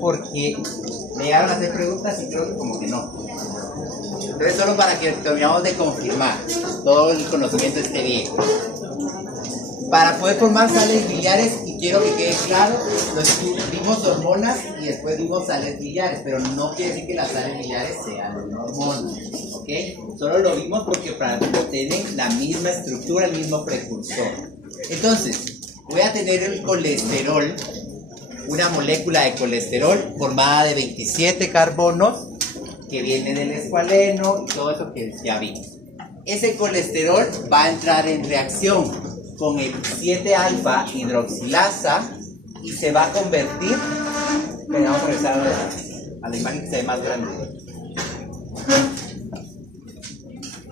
porque me llegaron a hacer preguntas y creo que como que no. Entonces solo para que terminamos de confirmar todo el conocimiento esté bien. Para poder formar sales biliares, y quiero que quede claro, vimos hormonas y después vimos sales biliares, pero no quiere decir que las sales biliares sean hormonas, ¿ok? Solo lo vimos porque tienen la misma estructura, el mismo precursor. Entonces, voy a tener el colesterol, una molécula de colesterol formada de 27 carbonos que viene del escualeno y todo eso que ya vimos. Ese colesterol va a entrar en reacción con el 7-alfa hidroxilasa y se va a convertir, vamos a regresar a la imagen que se ve más grande,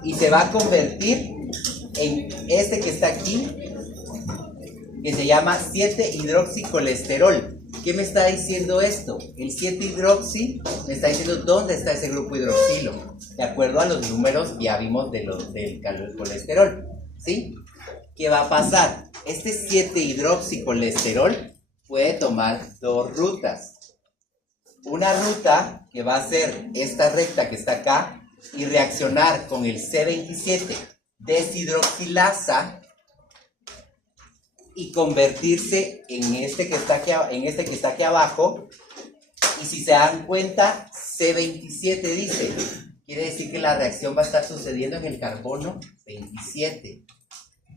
y se va a convertir en este que está aquí, que se llama 7-hidroxicolesterol. ¿Qué me está diciendo esto? El 7-hidroxi me está diciendo dónde está ese grupo hidroxilo, de acuerdo a los números que ya vimos del colesterol, ¿sí? ¿Qué va a pasar? Este 7-hidroxicolesterol puede tomar dos rutas. Una ruta que va a ser esta recta que está acá y reaccionar con el C27 deshidroxilasa y convertirse en este que está aquí abajo. Y si se dan cuenta, C27 dice, quiere decir que la reacción va a estar sucediendo en el carbono 27.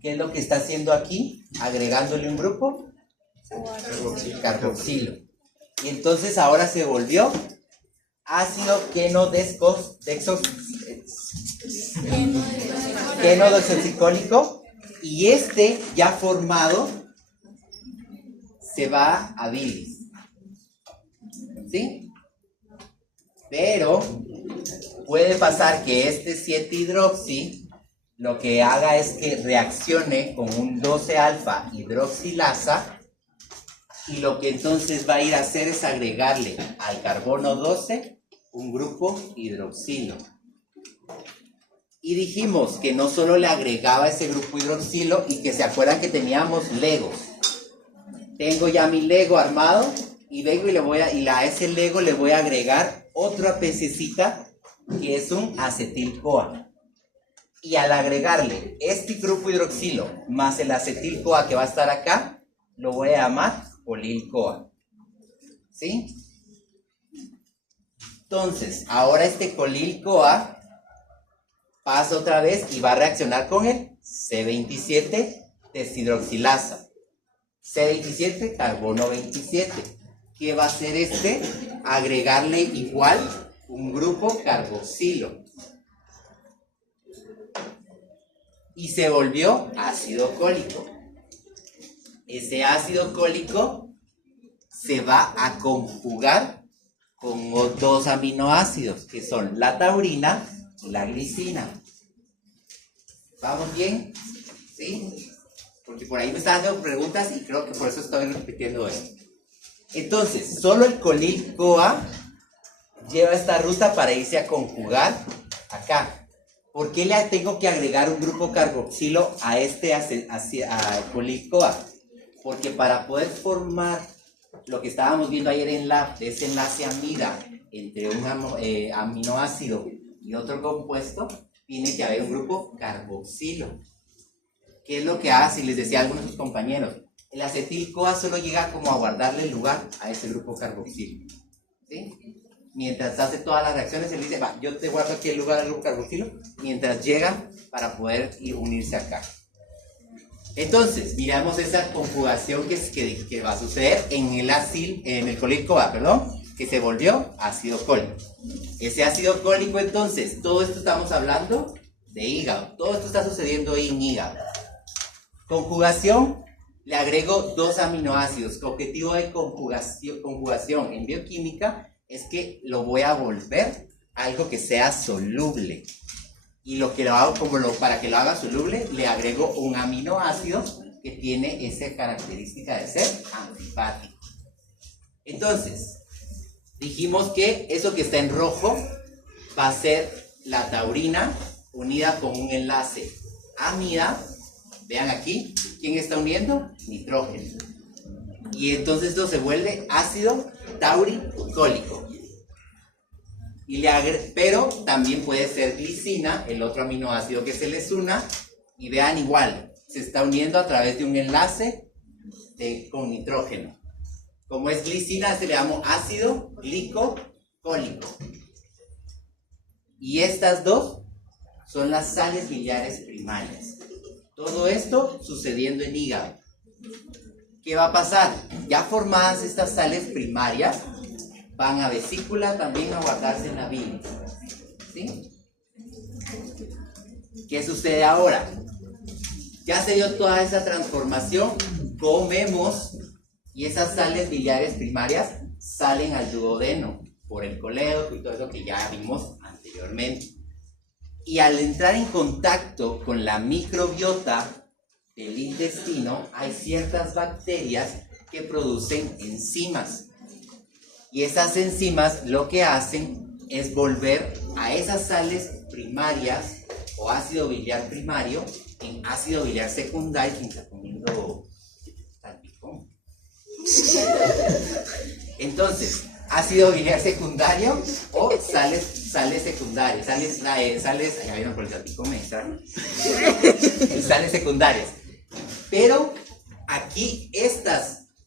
¿Qué es lo que está haciendo aquí? Agregándole un grupo carboxilo. Y entonces ahora se volvió ácido quenodesoxicólico, y este ya formado se va a bilis. ¿Sí? Pero puede pasar que este 7-hidroxi lo que haga es que reaccione con un 12-alfa hidroxilasa, y lo que entonces va a ir a hacer es agregarle al carbono 12 un grupo hidroxilo. Y dijimos que no solo le agregaba ese grupo hidroxilo, y que se acuerdan que teníamos legos. Tengo ya mi lego armado y vengo y a ese lego le voy a agregar otra pececita que es un acetil-CoA. Y al agregarle este grupo hidroxilo más el acetil-CoA que va a estar acá, lo voy a llamar colil-CoA. ¿Sí? Entonces, ahora este colil-CoA pasa otra vez y va a reaccionar con el C27 deshidroxilasa. C27, carbono 27. ¿Qué va a hacer este? Agregarle igual un grupo carboxilo. Y se volvió ácido cólico. Ese ácido cólico se va a conjugar con dos aminoácidos, que son la taurina y la glicina. ¿Vamos bien? ¿Sí? Porque por ahí me están haciendo preguntas y creo que por eso estoy repitiendo esto. Entonces, solo el colil-CoA lleva esta ruta para irse a conjugar acá. ¿Por qué le tengo que agregar un grupo carboxilo a colil-CoA? Porque para poder formar lo que estábamos viendo ayer en lab, de ese enlace amida entre un aminoácido y otro compuesto, tiene que haber un grupo carboxilo. ¿Qué es lo que hace? Les decía a algunos de sus compañeros, el acetil-CoA solo llega como a guardarle el lugar a ese grupo carboxilo. ¿Sí? Mientras hace todas las reacciones, él dice, va, yo te guardo aquí el lugar del grupo carboxilo, mientras llega para poder unirse acá. Entonces, miramos esa conjugación que va a suceder en el colil-CoA, que se volvió ácido cólico. Ese ácido cólico, entonces, todo esto estamos hablando de hígado. Todo esto está sucediendo en hígado. Conjugación, le agrego dos aminoácidos. Objetivo de conjugación en bioquímica es que lo voy a volver algo que sea soluble. Y lo que lo hago, para que lo haga soluble, le agrego un aminoácido que tiene esa característica de ser antifático. Entonces, dijimos que eso que está en rojo va a ser la taurina unida con un enlace amida. Vean aquí, ¿quién está uniendo? Nitrógeno. Y entonces esto se vuelve ácido tauricólico. Pero también puede ser glicina, el otro aminoácido que se les una, y vean igual, se está uniendo a través de un enlace con nitrógeno. Como es glicina, se le llama ácido glicocólico. Y estas dos son las sales biliares primarias. Todo esto sucediendo en hígado. ¿Qué va a pasar? Ya formadas estas sales primarias, van a vesícula también a guardarse en la bilis. ¿Sí? ¿Qué sucede ahora? Ya se dio toda esa transformación, comemos y esas sales biliares primarias salen al duodeno por el colédoco y todo eso que ya vimos anteriormente. Y al entrar en contacto con la microbiota del intestino, hay ciertas bacterias que producen enzimas. Y esas enzimas lo que hacen es volver a esas sales primarias o ácido biliar primario en ácido biliar secundario. ¿Quién está comiendo salpicón? Entonces, ácido biliar secundario o sales secundarias, ya vieron por el salpicón me extraño. Sales secundarias. Pero aquí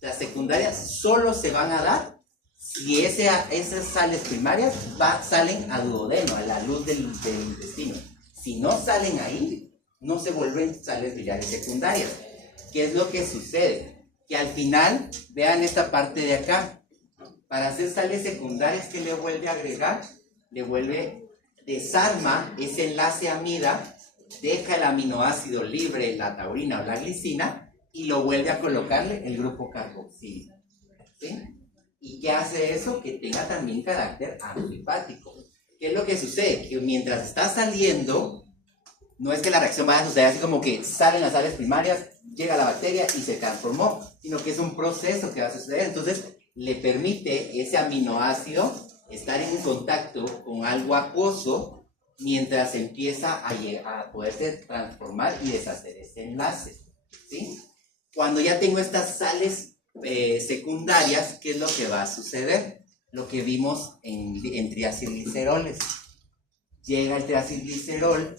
las secundarias solo se van a dar si esas sales primarias salen a duodeno, a la luz del intestino. Si no salen ahí, no se vuelven sales biliares secundarias. ¿Qué es lo que sucede? Que al final, vean esta parte de acá, para hacer sales secundarias, ¿qué le vuelve a agregar? Desarma ese enlace amida, deja el aminoácido libre, la taurina o la glicina, y lo vuelve a colocarle el grupo carboxilo. ¿Sí? ¿Y qué hace eso? Que tenga también carácter amfipático. ¿Qué es lo que sucede? Que mientras está saliendo, no es que la reacción vaya a suceder así como que salen las sales primarias, llega la bacteria y se transformó, sino que es un proceso que va a suceder. Entonces, le permite ese aminoácido estar en contacto con algo acuoso mientras empieza a poderse transformar y deshacer ese enlace. ¿Sí? Cuando ya tengo estas sales secundarias, ¿qué es lo que va a suceder? Lo que vimos en triacilgliceroles. Llega el triacilglicerol,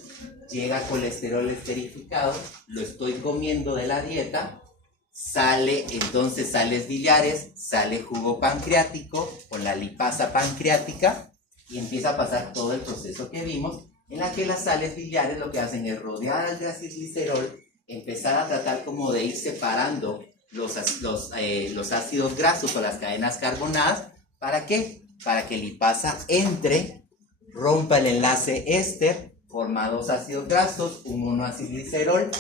llega colesterol esterificado, lo estoy comiendo de la dieta, sale entonces sales biliares, sale jugo pancreático con la lipasa pancreática y empieza a pasar todo el proceso que vimos, en la que las sales biliares lo que hacen es rodear al triacilglicerol, empezar a tratar como de ir separando los ácidos grasos o las cadenas carbonadas. ¿Para qué? Para que lipasa entre, rompa el enlace éster, forma dos ácidos grasos, un monoacilglicerol,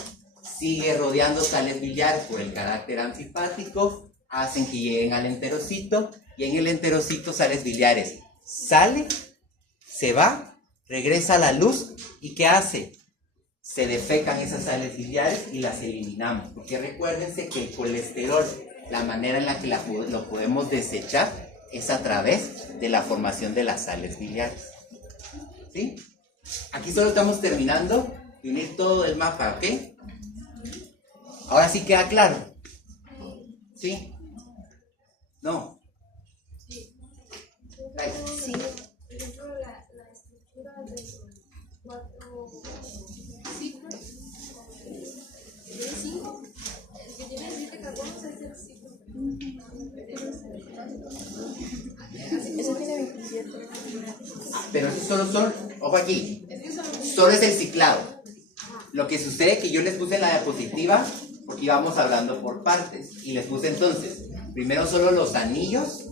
sigue rodeando sales biliares por el carácter antifático, hacen que lleguen al enterocito, y en el enterocito sales biliares sale, se va, regresa a la luz, ¿y qué hace? Se defecan esas sales biliares y las eliminamos, porque recuérdense que el colesterol, la manera en la que lo podemos desechar es a través de la formación de las sales biliares. ¿Sí? Aquí solo estamos terminando de unir todo el mapa, ¿ok? Ahora sí queda claro. ¿Sí? ¿No? Sí. Sí. Por ejemplo, la estructura de los 4 ciclos, ¿el 5? El que tiene 7 carbonos es el ciclo. Eso tiene 27. Pero eso solo son, ojo aquí, solo es el ciclado. Lo que sucede es que yo les puse en la diapositiva, porque íbamos hablando por partes, y les puse entonces, primero solo los anillos,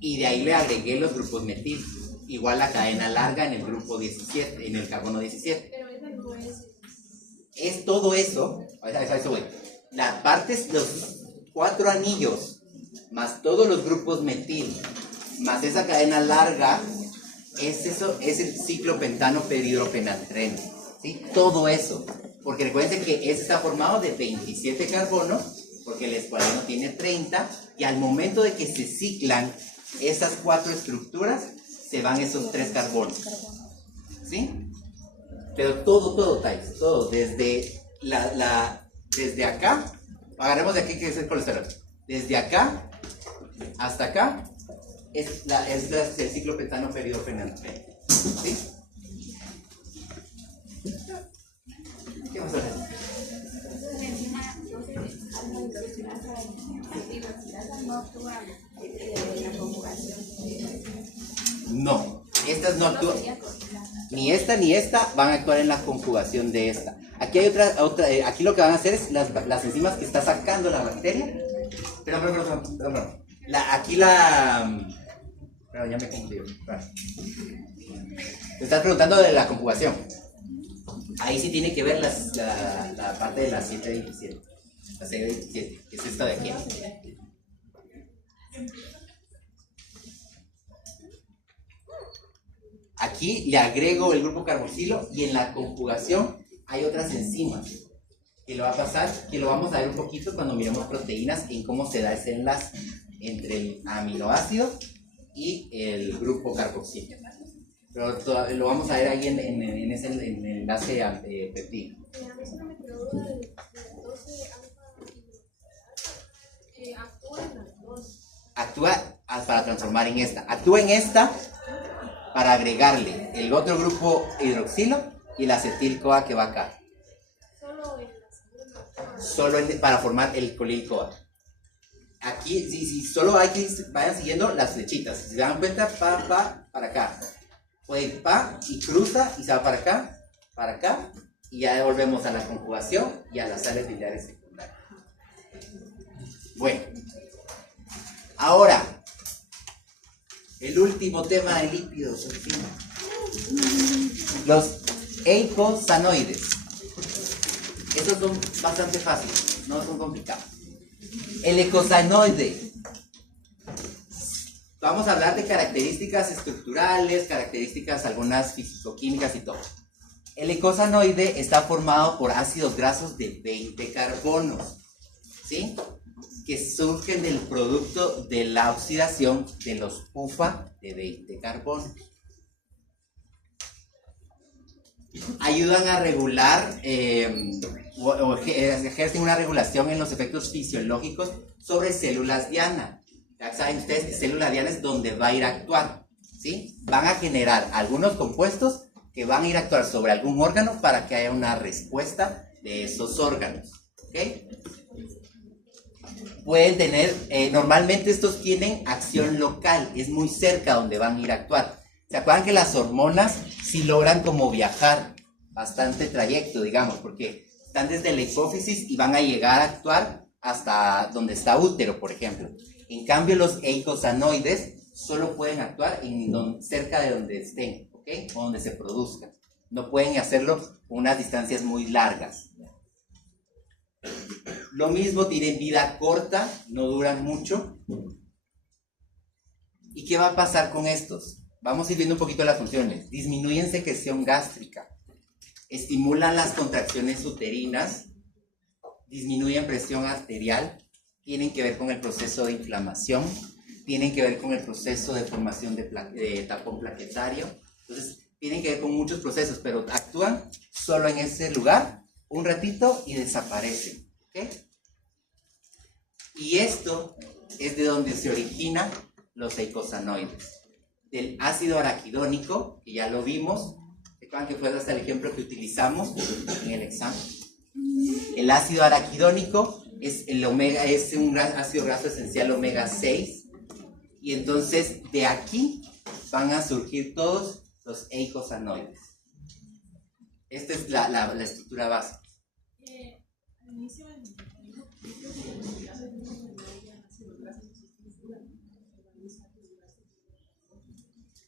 y de ahí le agregué los grupos metil, igual la cadena larga en el grupo 17, en el carbono 17. Pero esa no es todo eso, a eso voy. Las partes, los 4 anillos, más todos los grupos metil, más esa cadena larga, es el ciclo pentano perhidropenatreno, ¿sí? Todo eso, porque recuerden que ese está formado de 27 carbonos, porque el escuadrón tiene 30, y al momento de que se ciclan esas 4 estructuras, se van esos 3 carbonos, ¿sí? Pero todo, Thais, todo, desde desde acá, agarremos de aquí que es el colesterol, desde acá hasta acá es el ciclo pentano-peridofenano. ¿Sí? ¿Qué más hacer? No, estas no actúan. Ni esta van a actuar en la conjugación de esta. Aquí hay otra aquí lo que van a hacer es las enzimas que está sacando la bacteria. Perdón. Pero ya me confundí. Te estás preguntando de la conjugación. Ahí sí tiene que ver la parte de la 727. La 727, que es esta de aquí. Aquí le agrego el grupo carboxilo y en la conjugación hay otras enzimas que lo va a pasar, que lo vamos a ver un poquito cuando miremos proteínas en cómo se da ese enlace entre el aminoácido y el grupo carboxilo. Pero lo vamos a ver ahí en ese enlace peptídeo. A mí se me quedó duda de 12 actúa en las dos. Actúa para transformar en esta. Actúa en esta para agregarle el otro grupo hidroxilo y la acetil-CoA que va acá. Solo en la segunda. Solo para formar el colil-CoA. Aquí, si solo hay que vayan siguiendo las flechitas. Si se dan cuenta, para acá. Pues y cruza y se va para acá, y ya volvemos a la conjugación y a las sales biliares secundarias. Bueno, ahora, el último tema de lípidos, los eicosanoides. Estos son bastante fáciles, no son complicados. El eicosanoide. Vamos a hablar de características estructurales, características algunas físico-químicas y todo. El eicosanoide está formado por ácidos grasos de 20 carbonos, ¿sí? Que surgen del producto de la oxidación de los UFA de 20 carbonos. Ayudan a regular o ejercen una regulación en los efectos fisiológicos sobre células diana. Ya saben ustedes que célula diana es donde va a ir a actuar, ¿sí? Van a generar algunos compuestos que van a ir a actuar sobre algún órgano para que haya una respuesta de esos órganos, ¿ok? Pueden tener, normalmente estos tienen acción local, es muy cerca donde van a ir a actuar. ¿Se acuerdan que las hormonas sí logran como viajar bastante trayecto, digamos, porque están desde la hipófisis y van a llegar a actuar hasta donde está útero, por ejemplo? En cambio, los eicosanoides solo pueden actuar cerca de donde estén, ¿ok? O donde se produzcan. No pueden hacerlo unas distancias muy largas. Lo mismo, tienen vida corta, no duran mucho. ¿Y qué va a pasar con estos? Vamos a ir viendo un poquito las funciones. Disminuyen secreción gástrica, estimulan las contracciones uterinas, disminuyen presión arterial, tienen que ver con el proceso de inflamación, tienen que ver con el proceso de formación de tapón plaquetario. Entonces, tienen que ver con muchos procesos, pero actúan solo en ese lugar un ratito y desaparecen, ¿ok? Y esto es de donde se originan los eicosanoides. Del ácido araquidónico, que ya lo vimos, recuerdan que fue hasta el ejemplo que utilizamos en el examen. El ácido araquidónico es un ácido graso esencial omega 6, y entonces de aquí van a surgir todos los eicosanoides. Esta es la estructura básica.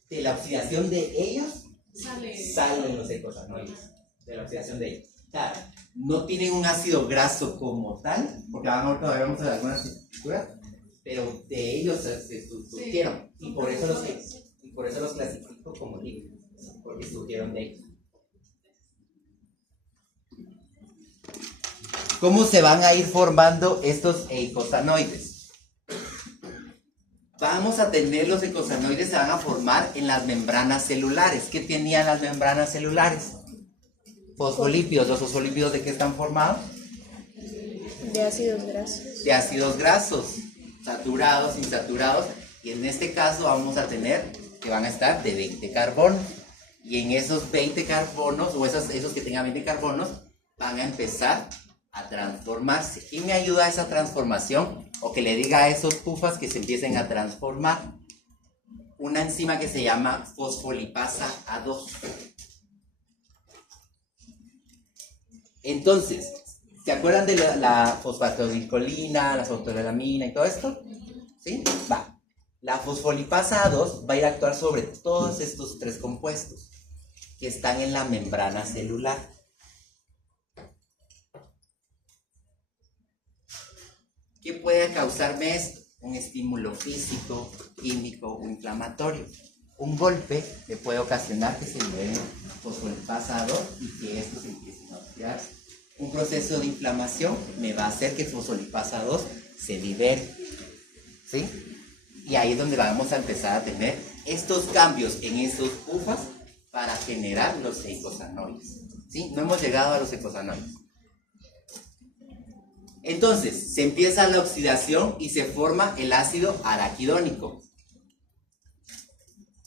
De la oxidación de ellos salen los eicosanoides. De la oxidación de ellos. Claro, no tienen un ácido graso como tal, porque vamos a ver algunas estructuras, pero de ellos se surgieron, y por eso los clasifico como lípidos, porque surgieron de ellos. ¿Cómo se van a ir formando estos eicosanoides? Vamos a tener los eicosanoides, se van a formar en las membranas celulares. ¿Qué tenían las membranas celulares? Fosfolípidos. ¿Los fosfolípidos de qué están formados? De ácidos grasos. De ácidos grasos. saturados, insaturados, y en este caso vamos a tener que van a estar de 20 carbonos. Y en esos 20 carbonos, o esos que tengan 20 carbonos, van a empezar a transformarse. ¿Quién me ayuda a esa transformación? O que le diga a esos pufas que se empiecen a transformar. Una enzima que se llama fosfolipasa A2. Entonces, ¿se acuerdan de la fosfatioglicolina, la fosfatolamina y todo esto? ¿Sí? Va. La fosfolipasa A2 va a ir a actuar sobre todos estos tres compuestos que están en la membrana celular. ¿Qué puede causarme esto? Un estímulo físico, químico o inflamatorio. Un golpe me puede ocasionar que se libere fosfolipasa A2 y que esto se empiece a oxidarse. Un proceso de inflamación me va a hacer que fosfolipasa A2 se libere. ¿Sí? Y ahí es donde vamos a empezar a tener estos cambios en esos pufas para generar los eicosanoides. ¿Sí? No hemos llegado a los eicosanoides. Entonces, se empieza la oxidación y se forma el ácido araquidónico.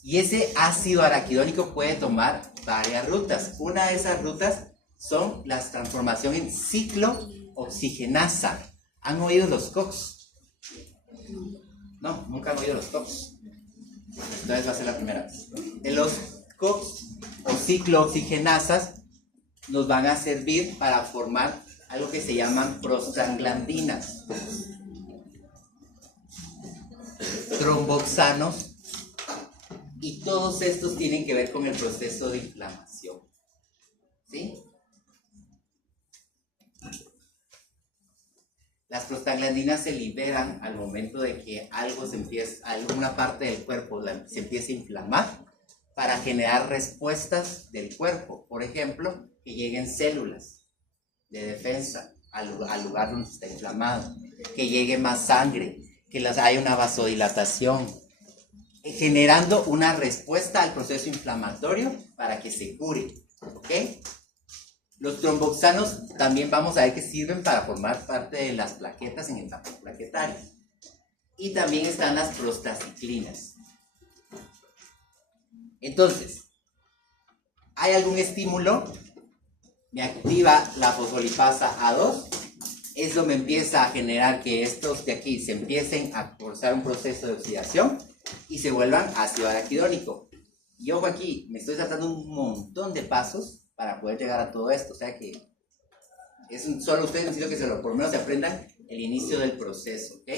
Y ese ácido araquidónico puede tomar varias rutas. Una de esas rutas son la transformación en ciclooxigenasa. ¿Han oído los COX? No, nunca han oído los COX. Entonces va a ser la primera vez. Los COX o ciclooxigenasas nos van a servir para formar algo que se llaman prostaglandinas, tromboxanos, y todos estos tienen que ver con el proceso de inflamación. ¿Sí? Las prostaglandinas se liberan al momento de que alguna parte del cuerpo se empiece a inflamar para generar respuestas del cuerpo. Por ejemplo, que lleguen células de defensa al lugar donde está inflamado, que llegue más sangre, que haya una vasodilatación, generando una respuesta al proceso inflamatorio para que se cure. ¿Ok? Los tromboxanos también vamos a ver que sirven para formar parte de las plaquetas en el tapón plaquetario. Y también están las prostaciclinas. Entonces, ¿hay algún estímulo? Me activa la fosfolipasa A2, eso me empieza a generar que estos de aquí se empiecen a forzar un proceso de oxidación y se vuelvan ácido araquidónico. Y ojo aquí, me estoy saltando un montón de pasos para poder llegar a todo esto, o sea que solo ustedes necesito que por lo menos se aprendan el inicio del proceso, ¿ok?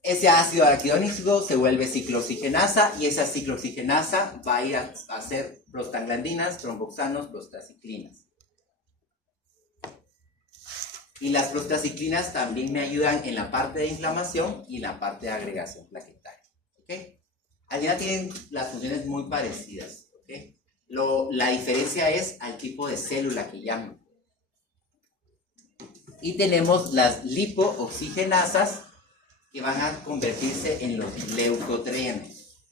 Ese ácido araquidónico se vuelve ciclooxigenasa y esa ciclooxigenasa va a ir a hacer prostaglandinas, tromboxanos, prostaciclinas. Y las prostaciclinas también me ayudan en la parte de inflamación y en la parte de agregación plaquetaria. ¿Okay? Al final tienen las funciones muy parecidas. ¿Okay? La diferencia es al tipo de célula que llaman. Y tenemos las lipooxigenasas que van a convertirse en los leucotrienos.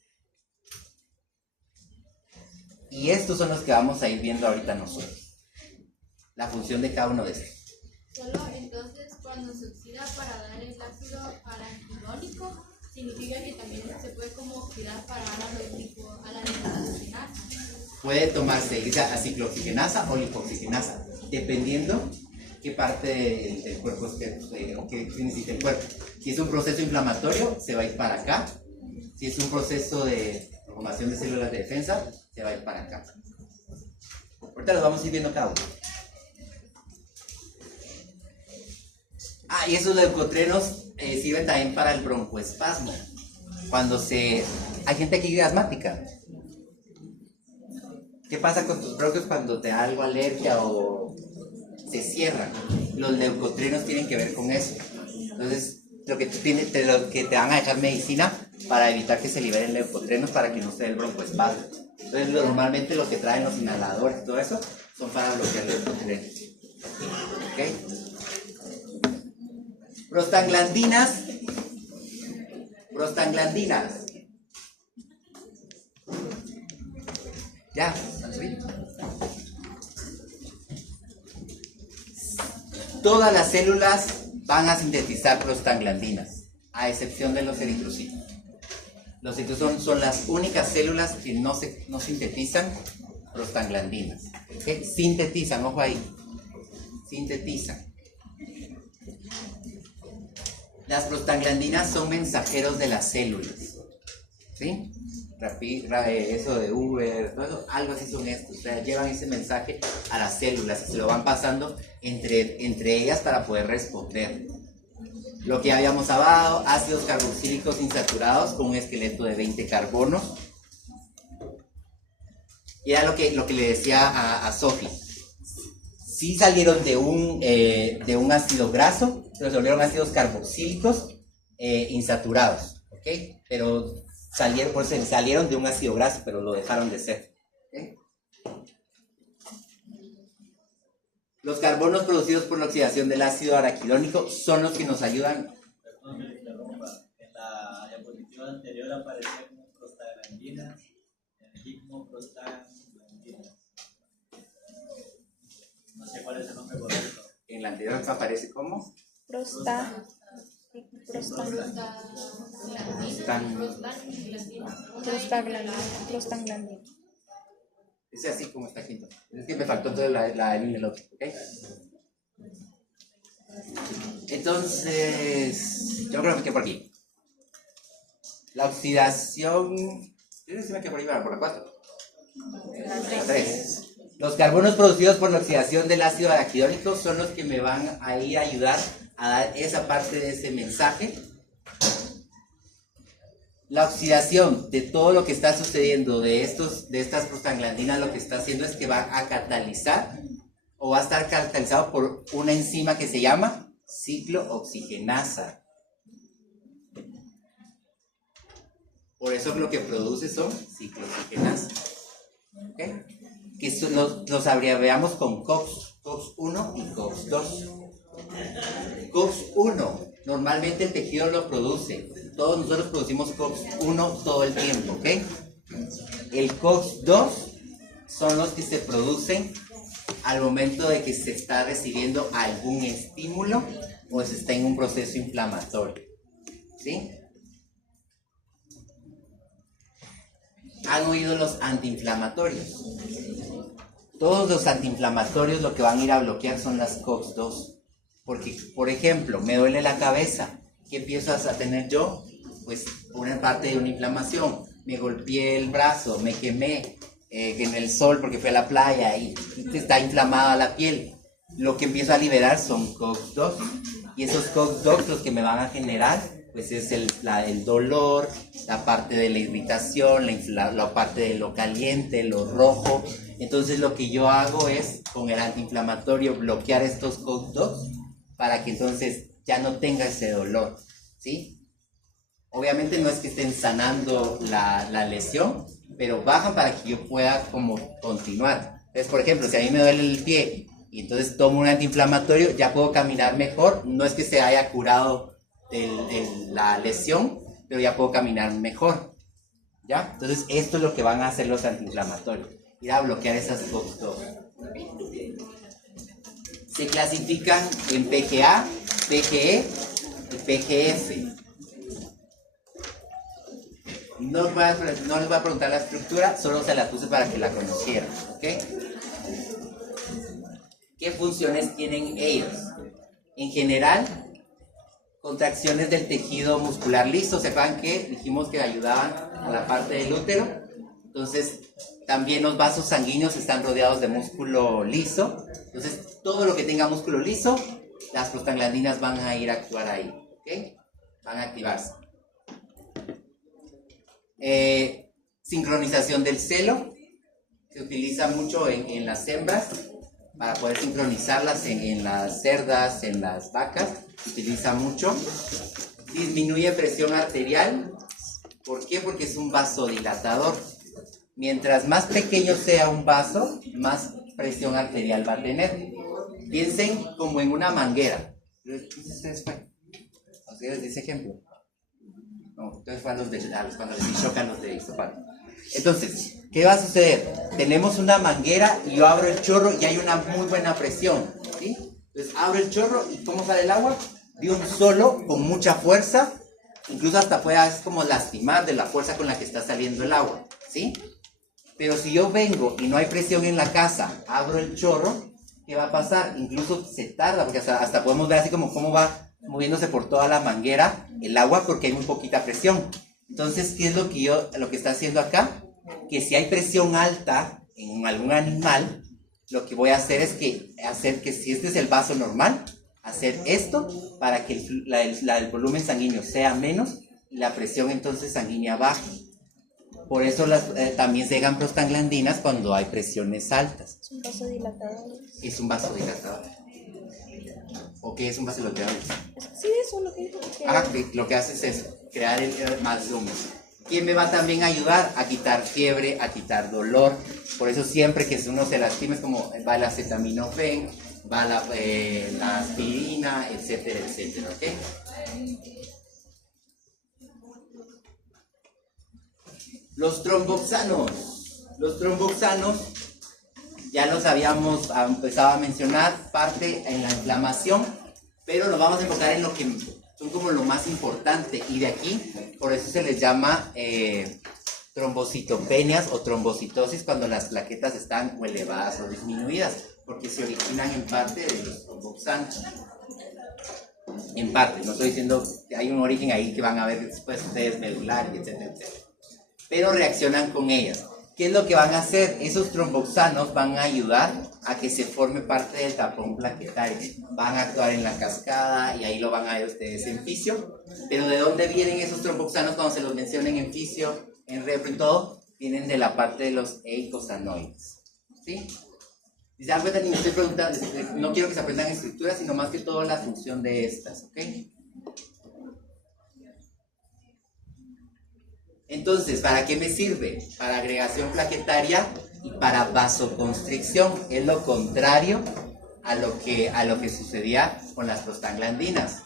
Y estos son los que vamos a ir viendo ahorita nosotros. La función de cada uno de estos. Solo entonces cuando se oxida para dar el ácido araquidónico, significa que también se puede como oxidar para dar a la lipooxigenasa. Puede tomarse a ciclooxigenasa o lipoxigenasa, dependiendo qué parte del cuerpo es que necesita el cuerpo. Si es un proceso inflamatorio, se va a ir para acá. Si es un proceso de formación de células de defensa, se va a ir para acá. Ahorita los vamos a ir viendo cada uno. Y esos leucotrenos sirven también para el broncoespasmo. Hay gente aquí asmática. ¿Qué pasa con tus bronquios cuando te da algo alergia o se cierran? Los leucotrenos tienen que ver con eso. Entonces, lo que te van a dejar medicina para evitar que se liberen leucotrenos para que no se dé el broncoespasmo. Entonces, normalmente lo que traen los inhaladores y todo eso son para bloquear leucotrenos. ¿Ok? Prostaglandinas. Ya, todas las células van a sintetizar prostaglandinas. a excepción de los eritrocitos. Los eritrocitos son las únicas células que no sintetizan prostaglandinas. ¿Okay? Sintetizan, ojo ahí. Sintetizan. Las prostaglandinas son mensajeros de las células. ¿Sí? Eso de Uber, todo eso, algo así son estos. O sea, llevan ese mensaje a las células y se lo van pasando entre ellas para poder responder. Lo que habíamos hablado, ácidos carboxílicos insaturados con un esqueleto de 20 carbonos. Y era lo que le decía a Sophie. Sí salieron de un ácido graso, pero se volvieron ácidos carboxílicos insaturados, ¿ok? Pero salieron de un ácido graso, pero lo dejaron de ser, ¿okay? Los carbonos producidos por la oxidación del ácido araquidónico son los que nos ayudan. Perdón que le interrumpa. En la diapositiva anterior aparecía como prostaglandinas, aquí como prostaglandinas. No sé cuál es el nombre correcto. En la anterior aparece como prostaglandina. Es así como está aquí. Es que me faltó entonces la N y el otro, ¿ok? Entonces, yo creo que quedé por aquí. La oxidación. Yo no sé si me quedé por ahí, por la 4. La 3. Los carbonos producidos por la oxidación del ácido araquidónico son los que me van a ir a ayudar a dar esa parte de ese mensaje. La oxidación de todo lo que está sucediendo de estas prostaglandinas, lo que está haciendo es que va a catalizar o va a estar catalizado por una enzima que se llama ciclooxigenasa. Por eso lo que produce son ciclooxigenasas. ¿Okay? Que los abreviamos con COX1 y COX2. COX1, normalmente el tejido lo produce. Todos nosotros producimos COX1 todo el tiempo, ¿ok? El COX2 son los que se producen al momento de que se está recibiendo algún estímulo o se está en un proceso inflamatorio, ¿sí? ¿Han oído los antiinflamatorios? Todos los antiinflamatorios lo que van a ir a bloquear son las COX2. Porque, por ejemplo, me duele la cabeza. ¿Qué empiezo a tener yo? Pues una parte de una inflamación. Me golpeé el brazo, me quemé en el sol porque fui a la playa y está inflamada la piel. Lo que empiezo a liberar son COX2. Y esos COX2 los que me van a generar, pues es el dolor, la parte de la irritación, la parte de lo caliente, lo rojo. Entonces lo que yo hago es, con el antiinflamatorio, bloquear estos COX2 para que entonces ya no tenga ese dolor, ¿sí? Obviamente no es que estén sanando la lesión, pero bajan para que yo pueda como continuar. Entonces, por ejemplo, si a mí me duele el pie y entonces tomo un antiinflamatorio, ya puedo caminar mejor. No es que se haya curado la lesión, pero ya puedo caminar mejor, ¿ya? Entonces, esto es lo que van a hacer los antiinflamatorios, ir a bloquear esas COX2. Se clasifican en PGA, PGE y PGF. No les voy a preguntar la estructura, solo se la puse para que la conocieran, ¿ok? ¿Qué funciones tienen ellos? En general, contracciones del tejido muscular liso. ¿Sepan que dijimos que ayudaban a la parte del útero? Entonces, también los vasos sanguíneos están rodeados de músculo liso. Entonces, todo lo que tenga músculo liso, las prostaglandinas van a ir a actuar ahí, ¿ok? Van a activarse. Sincronización del celo. Se utiliza mucho en las hembras para poder sincronizarlas en las cerdas, en las vacas. Se utiliza mucho. Disminuye presión arterial. ¿Por qué? Porque es un vasodilatador. Mientras más pequeño sea un vaso, más presión arterial va a tener. Piensen como en una manguera. ¿Ustedes de ese ejemplo? No, entonces cuando les chocan los de Iztapalapa. Entonces, ¿qué va a suceder? Tenemos una manguera y yo abro el chorro y hay una muy buena presión, ¿sí? Entonces abro el chorro y ¿cómo sale el agua? De un solo, con mucha fuerza, incluso hasta puede a veces como lastimar de la fuerza con la que está saliendo el agua, ¿sí? Pero si yo vengo y no hay presión en la casa, abro el chorro, ¿qué va a pasar? Incluso se tarda, porque hasta podemos ver así como cómo va moviéndose por toda la manguera el agua porque hay muy poquita presión. Entonces, ¿qué es lo que está haciendo acá? Que si hay presión alta en algún animal, lo que voy a hacer es hacer que si este es el vaso normal, hacer esto para que el volumen sanguíneo sea menos y la presión entonces sanguínea baje. Por eso también se llegan prostaglandinas cuando hay presiones altas. Es un vasodilatador. Es un vasodilatador. ¿O qué es un vasodilatador? Sí, eso es lo que dijo. Lo que hace es eso, crear más lumen. ¿Quién me va también a ayudar? A quitar fiebre, a quitar dolor. Por eso siempre que uno se lastima es como va el acetaminofén, va la aspirina, etcétera, etcétera, ¿ok? Los tromboxanos. Los tromboxanos ya los habíamos empezado a mencionar, parte en la inflamación, pero nos vamos a enfocar en lo que son como lo más importante, y de aquí, por eso se les llama trombocitopenias o trombocitosis cuando las plaquetas están o elevadas o disminuidas, porque se originan en parte de los tromboxanos. En parte, no estoy diciendo que hay un origen ahí que van a ver después ustedes medular, etcétera, etcétera. Pero reaccionan con ellas. ¿Qué es lo que van a hacer? Esos tromboxanos van a ayudar a que se forme parte del tapón plaquetario. Van a actuar en la cascada y ahí lo van a ver ustedes en fisio. Pero ¿de dónde vienen esos tromboxanos cuando se los mencionen en fisio, en repro y todo? Vienen de la parte de los eicosanoides. ¿Sí? Si se dan cuenta, ni me estoy preguntando, no quiero que se aprendan estructuras, sino más que todo la función de estas. ¿Ok? Entonces, ¿para qué me sirve? Para agregación plaquetaria y para vasoconstricción. Es lo contrario a lo que sucedía con las prostaglandinas.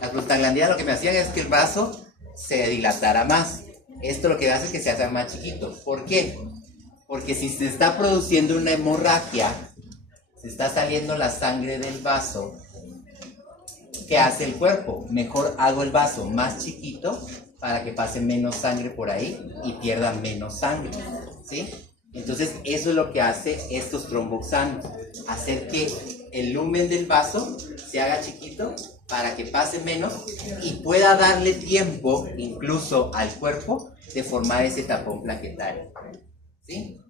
Las prostaglandinas lo que me hacían es que el vaso se dilatara más. Esto lo que hace es que se haga más chiquito. ¿Por qué? Porque si se está produciendo una hemorragia, se está saliendo la sangre del vaso, ¿qué hace el cuerpo? Mejor hago el vaso más chiquito para que pase menos sangre por ahí y pierda menos sangre, ¿sí? Entonces eso es lo que hace estos tromboxanos, hacer que el lumen del vaso se haga chiquito para que pase menos y pueda darle tiempo incluso al cuerpo de formar ese tapón plaquetario, ¿sí?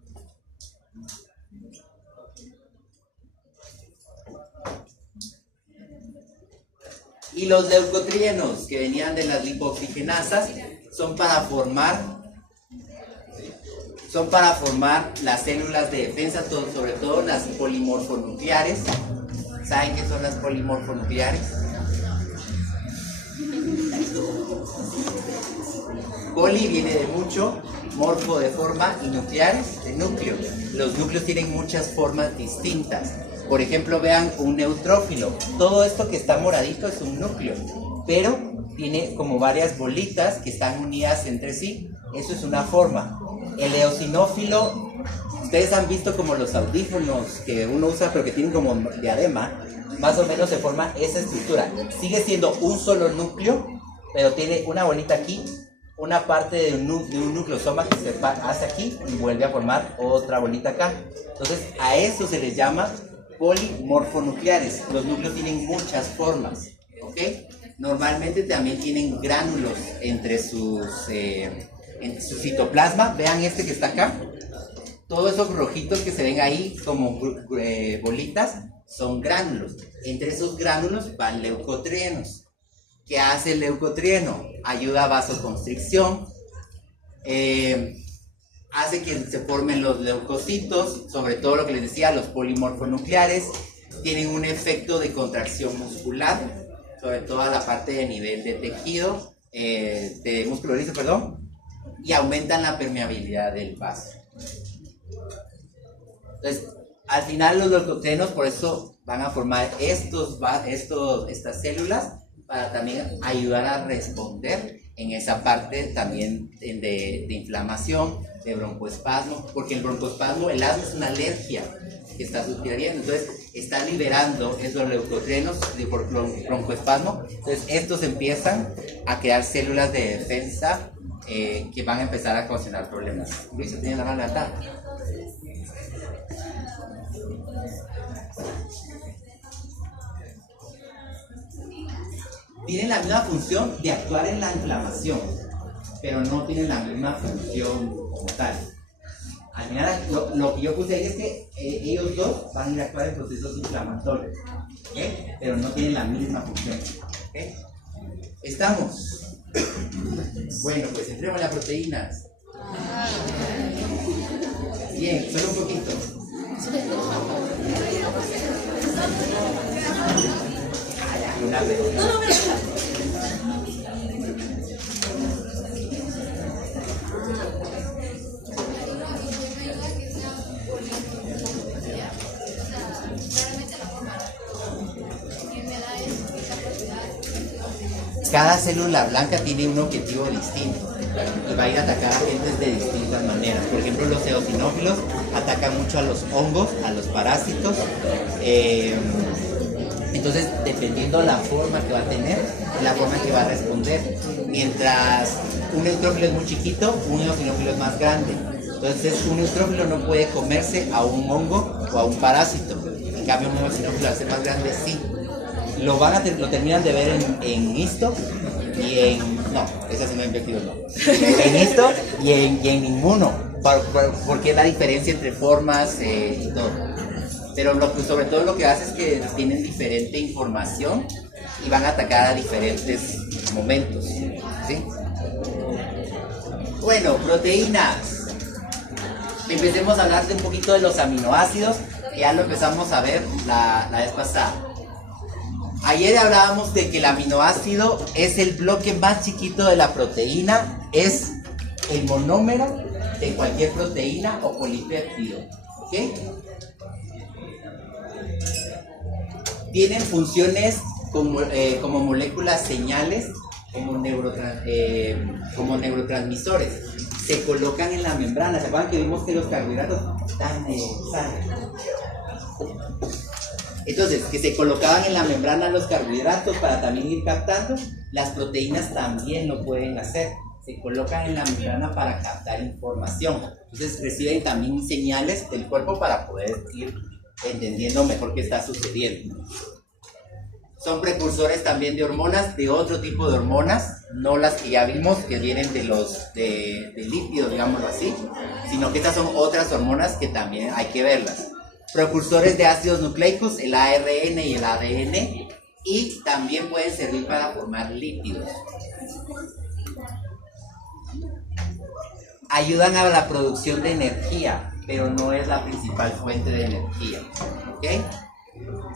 Y los leucotrienos que venían de las lipoxigenasas son para formar las células de defensa, sobre todo las polimorfonucleares. ¿Saben qué son las polimorfonucleares? Poli viene de mucho, morfo de forma y nucleares de núcleo. Los núcleos tienen muchas formas distintas. Por ejemplo, vean un neutrófilo. Todo esto que está moradito es un núcleo, pero tiene como varias bolitas que están unidas entre sí. Eso es una forma. El eosinófilo, ustedes han visto como los audífonos que uno usa pero que tienen como diadema, más o menos se forma esa estructura. Sigue siendo un solo núcleo, pero tiene una bolita aquí, una parte de un nucleosoma que se hace aquí y vuelve a formar otra bolita acá. Entonces a eso se les llama polimorfonucleares. Los núcleos tienen muchas formas, ¿ok? Normalmente también tienen gránulos entre su citoplasma. Vean este que está acá. Todos esos rojitos que se ven ahí como bolitas son gránulos. Entre esos gránulos van leucotrienos. ¿Qué hace el leucotrieno? Ayuda a vasoconstricción, hace que se formen los leucocitos, sobre todo lo que les decía, los polimorfonucleares, tienen un efecto de contracción muscular, sobre todo a la parte de nivel de tejido, de músculo liso, perdón, y aumentan la permeabilidad del vaso. Entonces, al final los leucotrienos por eso van a formar estas células para también ayudar a responder en esa parte también de inflamación, de broncoespasmo, porque el broncoespasmo, el asma es una alergia que está sucediendo, entonces está liberando esos leucotrienos por broncoespasmo, entonces estos empiezan a crear células de defensa que van a empezar a ocasionar problemas. Luis, ¿se tiene la mano atada? Tienen la misma función de actuar en la inflamación, pero no tienen la misma función como tal. Al final, lo que yo puse ahí es que ellos dos van a ir a actuar en procesos inflamatorios, ¿okay? Pero no tienen la misma función. ¿Okay? ¿Estamos? Bueno, pues entremos a las proteínas. Bien, solo un poquito. Una pregunta. Cada célula blanca tiene un objetivo distinto y va a ir a atacar agentes de distintas maneras. Por ejemplo, los eosinófilos atacan mucho a los hongos, a los parásitos. Entonces, dependiendo la forma que va a tener, la forma que va a responder. Mientras un neutrófilo es muy chiquito, un eosinófilo es más grande. Entonces, un neutrófilo no puede comerse a un hongo o a un parásito. En cambio, un eosinófilo al ser más grande sí. Lo terminan de ver en histo y en... No, esa sí no es invertido, no. En histo y en ninguno. Porque es la diferencia entre formas y todo. Pero sobre todo lo que hace es que tienen diferente información y van a atacar a diferentes momentos, ¿sí? Bueno, proteínas. Empecemos a hablar de un poquito de los aminoácidos, que ya lo empezamos a ver la vez pasada. Ayer hablábamos de que el aminoácido es el bloque más chiquito de la proteína, es el monómero de cualquier proteína o polipéptido, ¿ok? Tienen funciones como moléculas señales, como neurotransmisores. Se colocan en la membrana. ¿Se acuerdan que vimos que los carbohidratos están en sangre? Entonces, que se colocaban en la membrana los carbohidratos para también ir captando, las proteínas también lo pueden hacer. Se colocan en la membrana para captar información. Entonces, reciben también señales del cuerpo para poder ir entendiendo mejor qué está sucediendo. Son precursores también de hormonas, de otro tipo de hormonas, no las que ya vimos que vienen de lípidos, digámoslo así, sino que estas son otras hormonas que también hay que verlas. Precursores de ácidos nucleicos, el ARN y el ADN, y también pueden servir para formar lípidos. Ayudan a la producción de energía, pero no es la principal fuente de energía, ¿ok?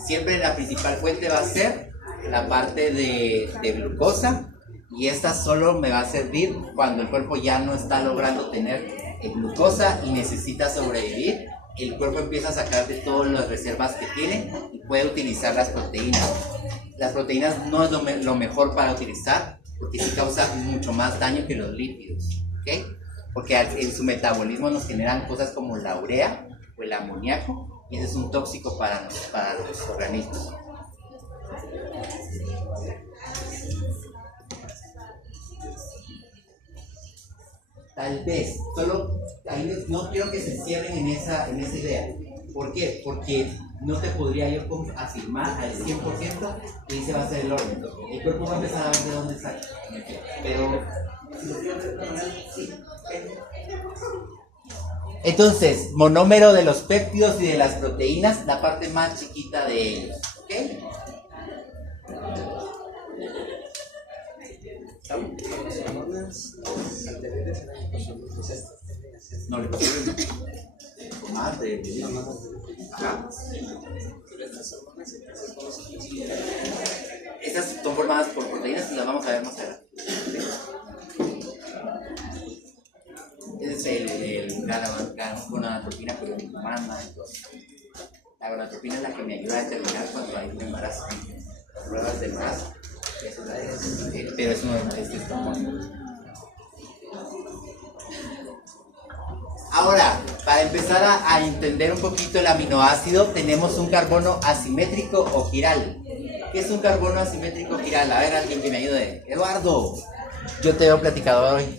Siempre la principal fuente va a ser la parte de glucosa, y esta solo me va a servir cuando el cuerpo ya no está logrando tener glucosa y necesita sobrevivir. El cuerpo empieza a sacar de todas las reservas que tiene y puede utilizar las proteínas. Las proteínas no es lo mejor para utilizar, porque sí causa mucho más daño que los lípidos, ¿ok? Porque en su metabolismo nos generan cosas como la urea o el amoníaco, y ese es un tóxico para los organismos. Tal vez, solo ahí no quiero que se cierren en esa idea. ¿Por qué? Porque no te podría yo afirmar al 100% que ese va a ser el orden. El cuerpo va a empezar a ver de dónde sale. Pero, sí. Entonces, monómero de los péptidos y de las proteínas, la parte más chiquita de ellos. ¿Ok? No le pusieron más de ajá. Estas son formadas por proteínas y las vamos a ver más adelante. Ese es el gonadotropina, pero en humana. La gonadotropina es la que me ayuda a determinar cuando hay un embarazo, pruebas de embarazo. Pero es compuesto. Ahora, para empezar a entender un poquito el aminoácido, tenemos un carbono asimétrico o chiral. ¿Qué es un carbono asimétrico o chiral? A ver, alguien que me ayude. Eduardo, yo te veo platicador hoy.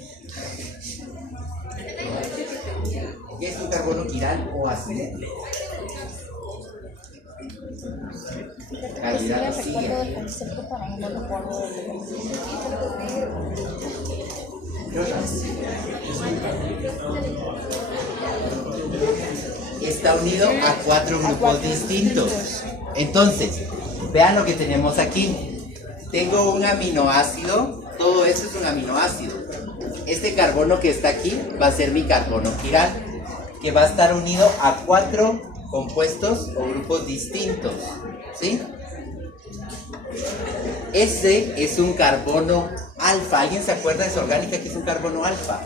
¿Qué es un carbono chiral o asimétrico? Calidad sigue. Está unido a 4 grupos distintos. Entonces, vean lo que tenemos aquí. Tengo un aminoácido, todo esto es un aminoácido. Este carbono que está aquí va a ser mi carbono chiral, que va a estar unido a 4 compuestos o grupos distintos, ¿sí? Ese es un carbono alfa. ¿Alguien se acuerda de su orgánica que es un carbono alfa?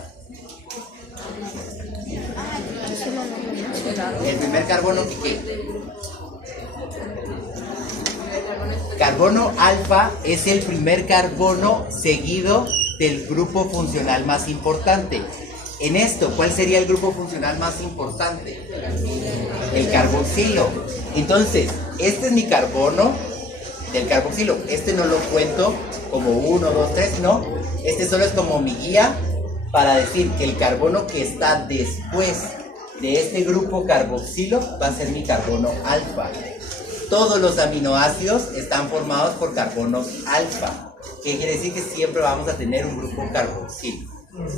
El primer carbono que ¿qué? Carbono alfa es el primer carbono seguido del grupo funcional más importante. En esto, ¿cuál sería el grupo funcional más importante? El carboxilo. Entonces, este es mi carbono del carboxilo. Este no lo cuento como 1, 2, 3, no. Este solo es como mi guía para decir que el carbono que está después de este grupo carboxilo va a ser mi carbono alfa. Todos los aminoácidos están formados por carbonos alfa, que quiere decir que siempre vamos a tener un grupo carboxilo,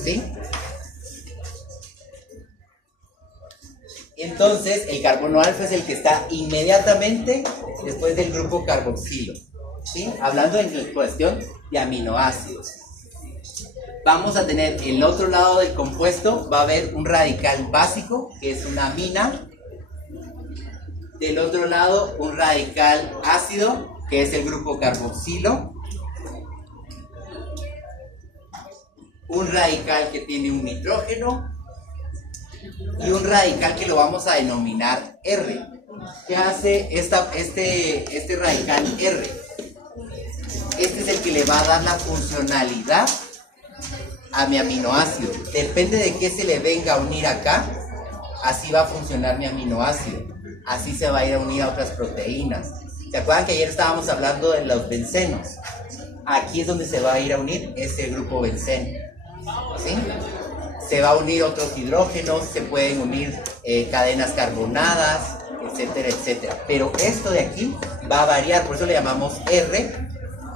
¿sí? Entonces, el carbono alfa es el que está inmediatamente después del grupo carboxilo, ¿sí? Hablando en cuestión de aminoácidos. Vamos a tener el otro lado del compuesto, va a haber un radical básico, que es una amina. Del otro lado, un radical ácido, que es el grupo carboxilo. Un radical que tiene un nitrógeno. Y un radical que lo vamos a denominar R. ¿Qué hace este radical R? Este es el que le va a dar la funcionalidad a mi aminoácido. Depende de qué se le venga a unir acá, así va a funcionar mi aminoácido. Así se va a ir a unir a otras proteínas. ¿Se acuerdan que ayer estábamos hablando de los bencenos? Aquí es donde se va a ir a unir ese grupo benceno, ¿sí? Se va a unir otros hidrógenos, se pueden unir cadenas carbonadas, etcétera, etcétera. Pero esto de aquí va a variar, por eso le llamamos R.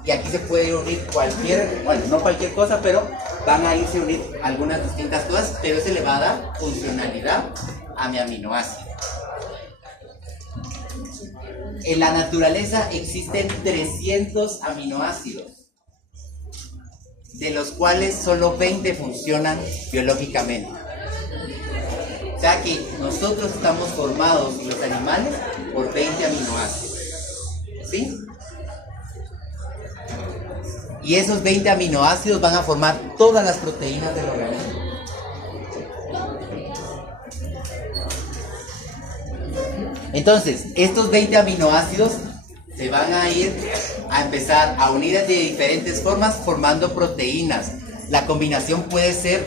Y aquí se puede unir no cualquier cosa, pero van a irse a unir algunas distintas cosas, pero se le va a dar funcionalidad a mi aminoácido. En la naturaleza existen 300 aminoácidos, de los cuales solo 20 funcionan biológicamente. O sea que nosotros estamos formados, y los animales, por 20 aminoácidos, ¿sí? Y esos 20 aminoácidos van a formar todas las proteínas del organismo. Entonces, estos 20 aminoácidos se van a ir a empezar a unir de diferentes formas formando proteínas. La combinación puede ser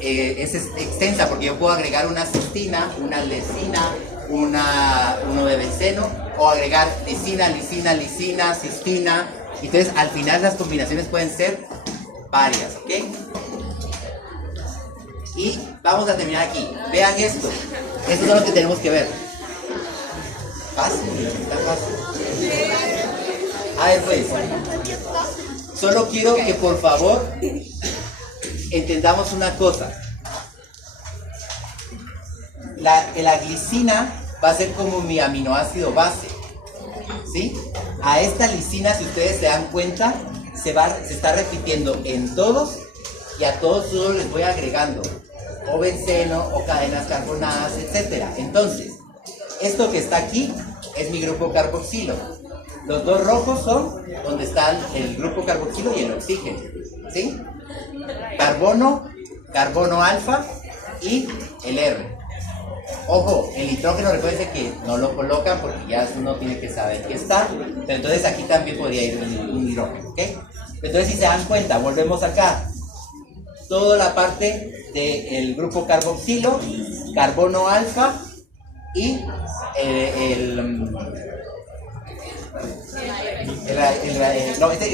es extensa, porque yo puedo agregar una cistina, una leucina, uno de benceno, o agregar lisina, lisina, lisina, cistina. Entonces, al final las combinaciones pueden ser varias, ¿ok? Y vamos a terminar aquí. Vean esto. Esto es lo que tenemos que ver. Fácil, está fácil. A ver, pues. Solo quiero que por favor entendamos una cosa. La glicina va a ser como mi aminoácido base, ¿sí? A esta lisina, si ustedes se dan cuenta, se está repitiendo en todos, y a todos les voy agregando o benceno o cadenas carbonadas, etcétera. Entonces, esto que está aquí es mi grupo carboxilo. Los dos rojos son donde están el grupo carboxilo y el oxígeno, ¿sí? Carbono alfa y el R. Ojo, el nitrógeno recuerden que no lo colocan porque ya uno tiene que saber que está, pero entonces aquí también podría ir un hidrógeno, ¿ok? Entonces si se dan cuenta, volvemos acá, toda la parte del grupo carboxilo, carbono alfa y el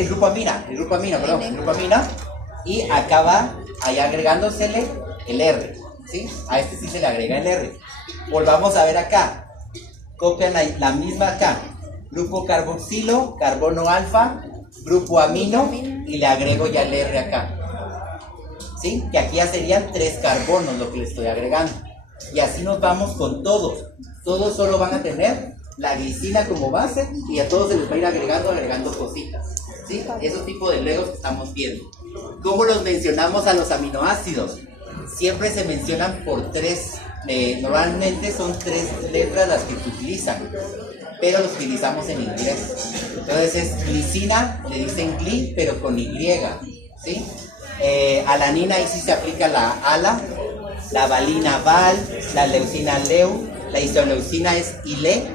grupo amina, el grupo amina, y acaba ahí agregándosele el R, ¿sí? A este sí se le agrega el R. Volvamos a ver acá, copian la misma acá, grupo carboxilo, carbono alfa, grupo amino, y le agrego ya el R acá, ¿sí? Que aquí ya serían 3 carbonos lo que le estoy agregando. Y así nos vamos con todos. Todos solo van a tener la glicina como base y a todos se les va a ir agregando cositas, ¿sí? Esos tipos de legos que estamos viendo. ¿Cómo los mencionamos a los aminoácidos? Siempre se mencionan por 3, normalmente son 3 letras las que se utilizan, pero los utilizamos en inglés. Entonces es glicina, le dicen gli, pero con Y, ¿sí? Alanina, ahí sí se aplica la ala, la valina val, la leucina leu, la isoleucina es ile,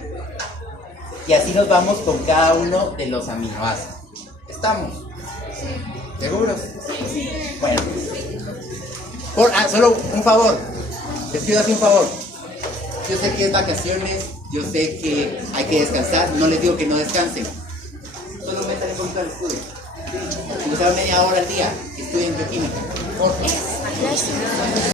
y así nos vamos con cada uno de los aminoácidos. ¿Estamos? ¿Seguros? Sí. Bueno. Solo un favor, les pido así un favor. Yo sé que es vacaciones, yo sé que hay que descansar, no les digo que no descansen. Solo metan un poquito al estudio. Si usaron media hora al día, estudien bioquímica. Por favor.